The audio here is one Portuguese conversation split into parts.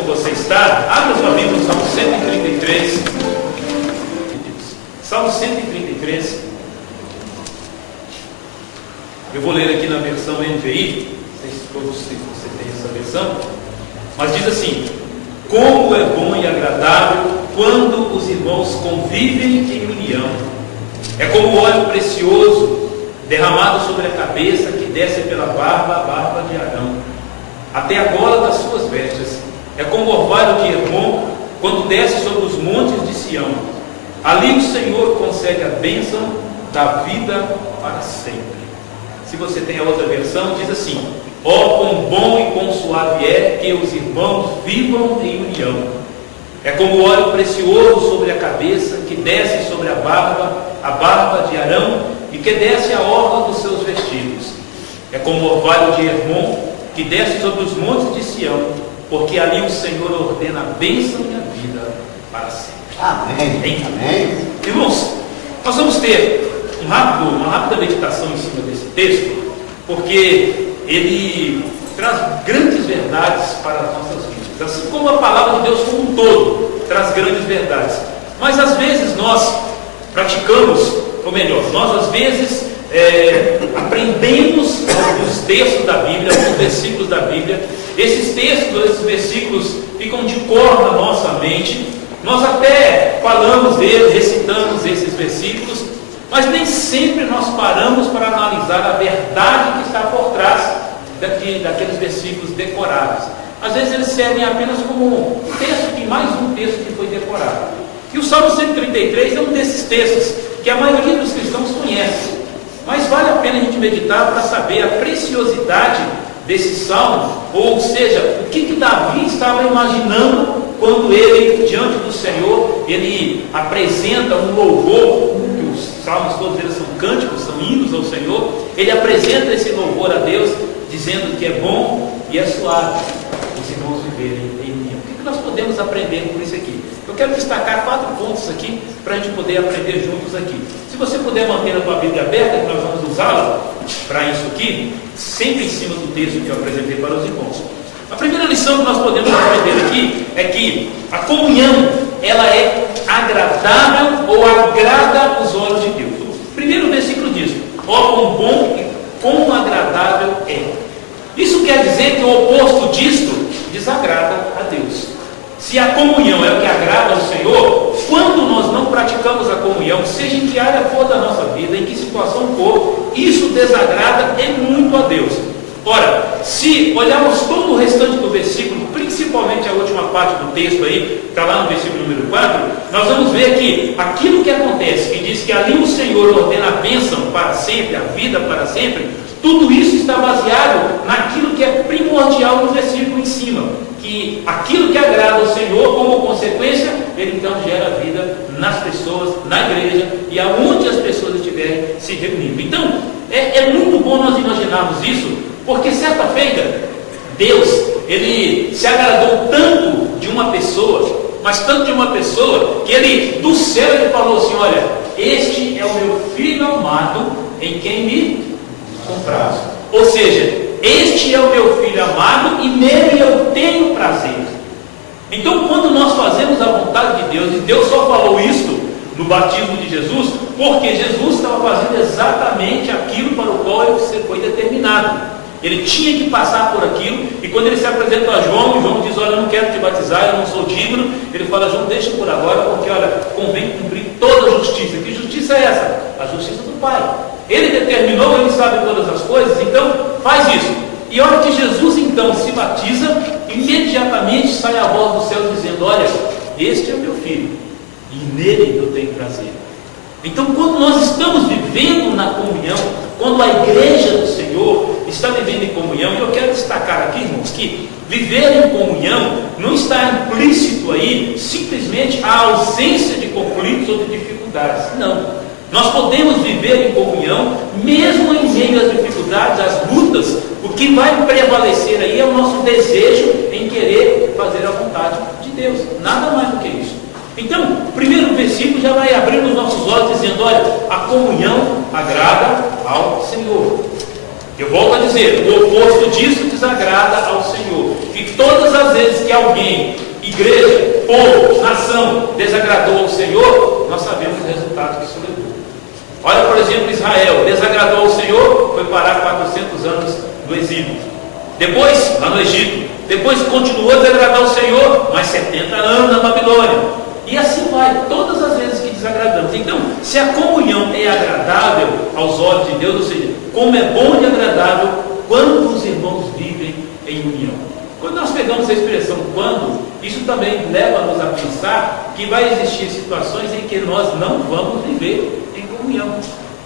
onde você está, abra sua Bíblia no Salmo 133. Salmo 133. Eu vou ler aqui na versão NVI, não sei se todos você tem essa versão, mas diz assim: como é bom e agradável quando os irmãos convivem em união. É como óleo precioso derramado sobre a cabeça, que desce pela barba, a barba de Arão, até a gola das suas vestes. É como o orvalho de Hermon, quando desce sobre os montes de Sião. Ali o Senhor concede a bênção da vida para sempre. Se você tem a outra versão, diz assim: ó, quão bom e quão suave é que os irmãos vivam em união. É como o óleo precioso sobre a cabeça, que desce sobre a barba de Arão, e que desce a orla dos seus vestidos. É como o orvalho de Hermon, que desce sobre os montes de Sião, porque ali o Senhor ordena a bênção e a vida para sempre. Amém. Amém. Irmãos, nós vamos ter uma rápida meditação em cima desse texto, porque ele traz grandes verdades para as nossas vidas, assim como a palavra de Deus como um todo traz grandes verdades. Mas às vezes nós praticamos, ou melhor, nós às vezes aprendemos alguns textos da Bíblia, alguns versículos da Bíblia. Esses textos, esses versículos ficam de cor na nossa mente. Nós até falamos deles, recitamos esses versículos, mas nem sempre nós paramos para analisar a verdade que está por trás daqueles versículos decorados. Às vezes eles servem apenas como um texto, que mais um texto que foi decorado. E o Salmo 133 é um desses textos que a maioria dos cristãos conhece, mas vale a pena a gente meditar para saber a preciosidade desse salmo, ou seja, o que Davi estava imaginando quando ele, diante do Senhor, ele apresenta um louvor. Que os salmos todos eles são cânticos, são hinos ao Senhor. Ele apresenta esse louvor a Deus, dizendo que é bom e é suave os irmãos viverem em união. O que nós podemos aprender com isso aqui? Eu quero destacar 4 pontos aqui, para a gente poder aprender juntos aqui. Se você puder manter a tua Bíblia aberta, que nós vamos usá-la para isso aqui, sempre em cima do texto que eu apresentei para os irmãos. A primeira lição que nós podemos aprender aqui é que a comunhão, ela é agradável ou agrada os olhos de Deus. O primeiro versículo diz: ó, quão bom e quão agradável é. Isso quer dizer que o oposto disto desagrada a Deus. Se a comunhão é o que agrada ao Senhor, quando nós não praticamos a comunhão, seja em que área for da nossa vida, em que situação for, isso desagrada muito a Deus. Ora, se olharmos todo o restante do versículo, principalmente a última parte do texto aí, está lá no versículo número 4, nós vamos ver que aquilo que acontece, que diz que ali o Senhor ordena a bênção para sempre, a vida para sempre, tudo isso está baseado naquilo que é primordial no versículo em cima, que aquilo que agrada ao Senhor, como consequência, ele então gera vida nas pessoas, na igreja e aonde as pessoas estiverem se reunindo. Então, é muito bom nós imaginarmos isso, porque certa feita, Deus, ele se agradou tanto de uma pessoa, mas tanto de uma pessoa, que ele, do céu, ele falou assim: olha, este é o meu filho amado, em quem me comprazo. Ou seja, este é o meu filho amado, e nele eu tenho prazer. Então, quando nós fazemos a vontade de Deus, e Deus só falou isso no batismo de Jesus, porque Jesus estava fazendo exatamente aquilo para o qual ele foi determinado. Ele tinha que passar por aquilo, e quando ele se apresenta a João, e João diz: olha, eu não quero te batizar, eu não sou digno. Ele fala: João, deixa por agora, porque olha, convém cumprir toda a justiça. Que justiça é essa? A justiça do Pai. Ele determinou, ele sabe todas as coisas, então faz isso. E a hora que Jesus então se batiza, imediatamente sai a voz do céu dizendo: olha, este é o meu filho, e nele eu tenho prazer. Então, quando nós estamos vivendo na comunhão, quando a igreja do Senhor está vivendo em comunhão, e eu quero destacar aqui, irmãos, que viver em comunhão não está implícito aí simplesmente a ausência de conflitos ou de dificuldades. Não. Nós podemos viver em comunhão mesmo em meio às dificuldades, às lutas. O que vai prevalecer aí é o nosso desejo em querer fazer a vontade de Deus. Nada mais do que isso. Então, o primeiro versículo já vai abrindo os nossos olhos dizendo: olha, a comunhão agrada ao Senhor. Eu volto a dizer, o oposto disso desagrada ao Senhor. E todas as vezes que alguém, igreja, povo, nação, desagradou ao Senhor, nós sabemos o resultado que isso levou. Olha, por exemplo, Israel desagradou ao Senhor, foi parar 400 anos no exílio. Depois, lá no Egito, depois continuou a desagradar o Senhor, mais 70 anos na Babilônia. E assim vai, todas as vezes que desagradamos. Então, se a comunhão é agradável aos olhos de Deus, ou seja, como é bom e agradável quando os irmãos vivem em união. Quando nós pegamos a expressão quando, isso também leva-nos a pensar que vai existir situações em que nós não vamos viver em comunhão.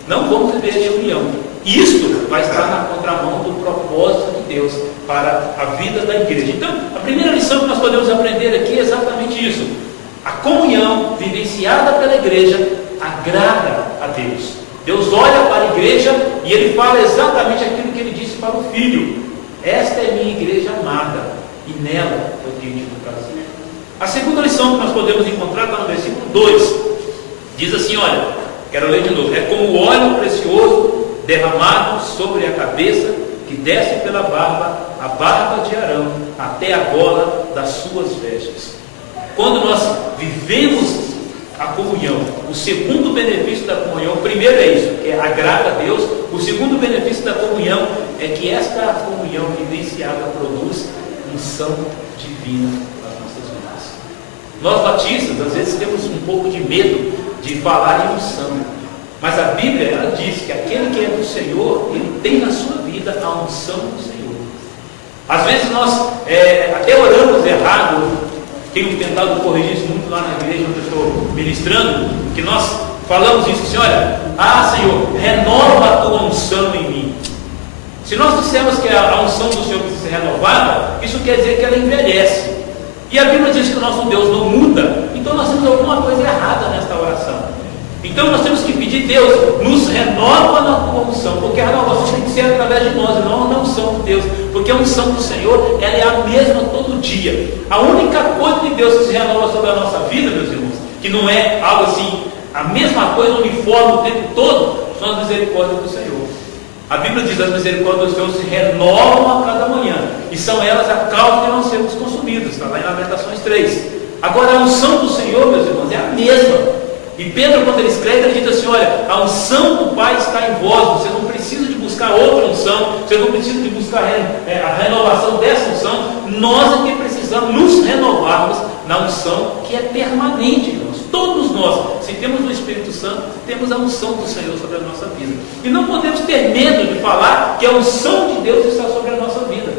Não vamos viver em união. Isto vai estar na contramão do propósito de Deus para a vida da igreja. Então, a primeira lição que nós podemos aprender aqui é exatamente isso. A comunhão vivenciada pela igreja agrada a Deus. Deus olha para a igreja e Ele fala exatamente aquilo que Ele disse para o Filho. Esta é minha igreja amada e nela eu tenho tido prazer. A segunda lição que nós podemos encontrar está no versículo 2. Diz assim, olha, quero ler de novo. É como o óleo precioso derramado sobre a cabeça, que desce pela barba, a barba de Arão, até a gola das suas vestes. Quando nós vivemos a comunhão, o segundo benefício da comunhão, o primeiro é isso, que agrada a Deus. O segundo benefício da comunhão é que esta comunhão vivenciada produz unção divina nas nossas vidas. Nós batistas, às vezes, temos um pouco de medo de falar em unção. Mas a Bíblia, ela diz que aquele que é do Senhor, ele tem na sua vida a unção do Senhor. Às vezes nós até oramos errado. Tenho tentado corrigir isso muito lá na igreja onde eu estou ministrando, que nós falamos isso assim, olha, Senhor, renova a tua unção em mim. Se nós dissermos que a unção do Senhor precisa ser renovada, isso quer dizer que ela envelhece. E a Bíblia diz que o nosso Deus não muda, então nós temos alguma coisa errada nesta oração. Então nós temos que pedir, Deus, nos renova na tua unção, porque a renovação tem que ser através de nós, e não na unção de Deus, porque a unção do Senhor, ela é a mesma todo dia. A única coisa de Deus que se renova sobre a nossa vida, meus irmãos, que não é algo assim, a mesma coisa uniforme o tempo todo, são as misericórdias do Senhor. A Bíblia diz que as misericórdias do Senhor se renovam a cada manhã, e são elas a causa de não sermos consumidos, está lá em Lamentações 3. Agora a unção do Senhor, meus irmãos, é a mesma. E Pedro, quando ele escreve, ele diz assim, olha, a unção do Pai está em vós, você não precisa de buscar outra unção, você não precisa de buscar a renovação dessa unção, nós é que precisamos nos renovarmos na unção que é permanente, irmãos. Todos nós, se temos o Espírito Santo, temos a unção do Senhor sobre a nossa vida. E não podemos ter medo de falar que a unção de Deus está sobre a nossa vida.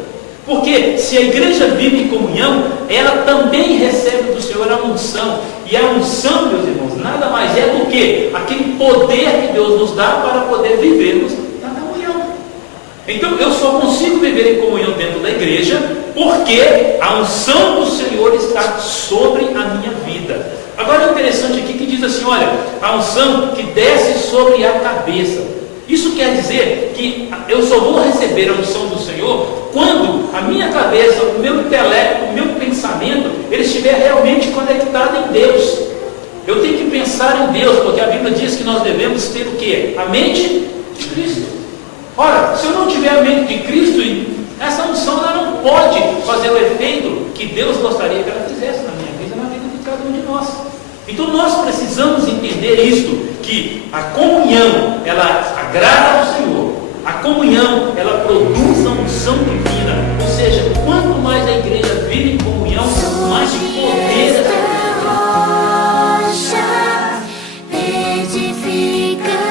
Porque se a igreja vive em comunhão, ela também recebe do Senhor a unção. E a unção, meus irmãos, nada mais é do que aquele poder que Deus nos dá para poder vivermos na comunhão. Então eu só consigo viver em comunhão dentro da igreja porque a unção do Senhor está sobre a minha vida. Agora é interessante aqui que diz assim, olha, a unção que desce sobre a cabeça. Isso quer dizer que eu só vou receber a unção do Senhor quando a minha cabeça, o meu intelecto, o meu pensamento, ele estiver realmente conectado em Deus. Eu tenho que pensar em Deus, porque a Bíblia diz que nós devemos ter o quê? A mente de Cristo. Ora, se eu não tiver a mente de Cristo, essa unção ela não pode fazer o efeito que Deus gostaria que ela fizesse na minha vida e na vida de cada um de nós. Então nós precisamos entender isto, que a comunhão, ela agrada ao Senhor. A comunhão, ela produz a unção divina. Ou seja, quanto mais a igreja vive em comunhão, mais poder essa igreja tem.